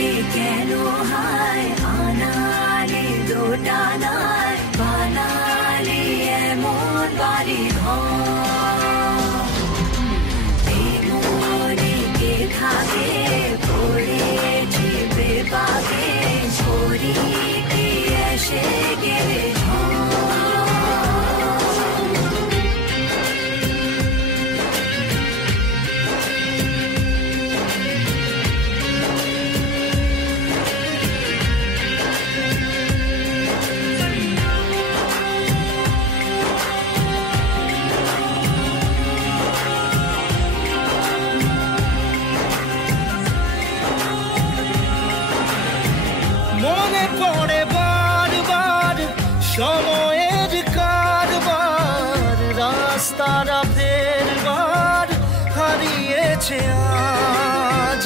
আমাকে কেন হায় আনালে দোটানায় বানালে এমন বাড়ি ঘর মনে কে থাকে পড়েছি বেপাকে ছড়ি কি এসে গেলে মনে পড়ে বারবার সময়ের কারবার রাস্তারা ফেরবার হারিয়েছে আজ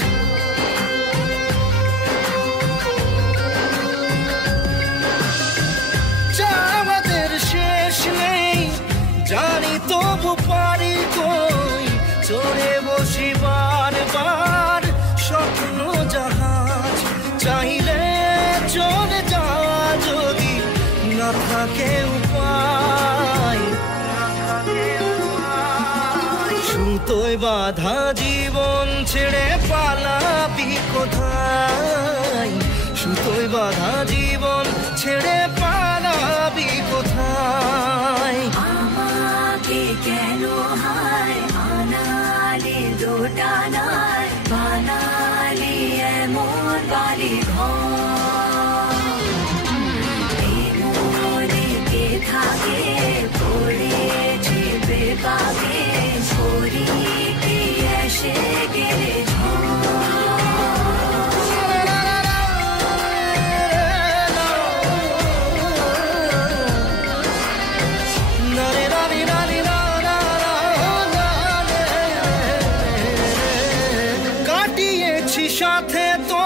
যা আমাদের শেষ নেই জানি তবু পারি কই চড়ে বসি বারবার স্বপ্ন জাহাজ চাইলে চলে যা যদি না থাকে উপায় সুতোয় বাঁধা জীবন ছেড়ে পালাবি কোথায় সুতোয় বাঁধা জীবন ছেড়ে পালাবি কোথায় আমাকে কেন হায় আনালে দোটানায় বানালে এমন বাড়ি ঘর মনে কে থাকে পড়েছি বেপাকে ছড়ি কি এসে গেলে কাটিয়েছি সাথে তো